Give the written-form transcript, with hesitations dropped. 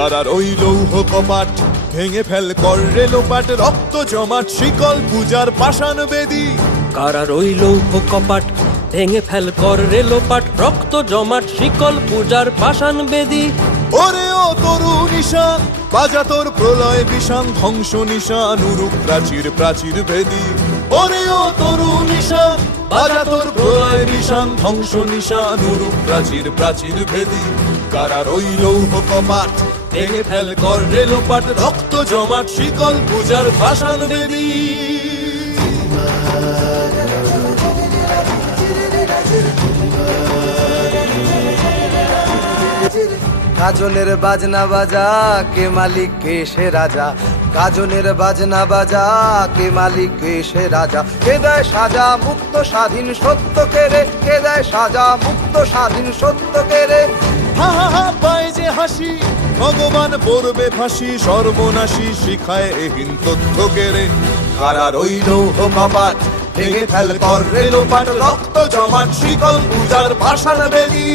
কারার ওই লৌহ কপাট ভেঙে ফেল কর রে লোপাট, রক্ত জমাট শিকল পূজার পাষাণ বেদী। কারার ওই লৌহ কপাট ভেঙে ফেল কর রে লোপাট, রক্ত জমাট শিকল পূজার পাষাণ বেদী। ওরে ও তরু নিশান বাজা তোর প্রলয় বিষান, ধ্বংস নিশান উরুক প্রাচীর প্রাচীর ভেদী। ওরে ও তরু নিশান বাজা তোর প্রলয় বিষান, ধ্বংস নিশান উরুক প্রাচীর প্রাচীর ভেদী। কারার ওই লৌহ কপাট ভেঙে ফেল কর রে লোপাট, রক্ত জমাট শিকল পূজার পাষাণ বেদী। গাজনের বাজনা বাজা, কে মালিক কে সে রাজা। গাজনের বাজনা বাজা, কে মালিক কে সে রাজা। কে দেয় সাজা মুক্ত স্বাধীন সত্য কেড়ে, কে দেয় সাজা মুক্ত স্বাধীন সত্য কেড়ে। হা হা হা পায় যে হাসি, ভগবান পড়বে ফাঁসি, সর্বনাশী শিখায় এহীন তথ্য কেড়ে। কারার ওই লৌহ কপাট ভেঙে ফেল কর রে লোপাট, রক্ত জমাট শিকল পূজার পাষাণ বেদী।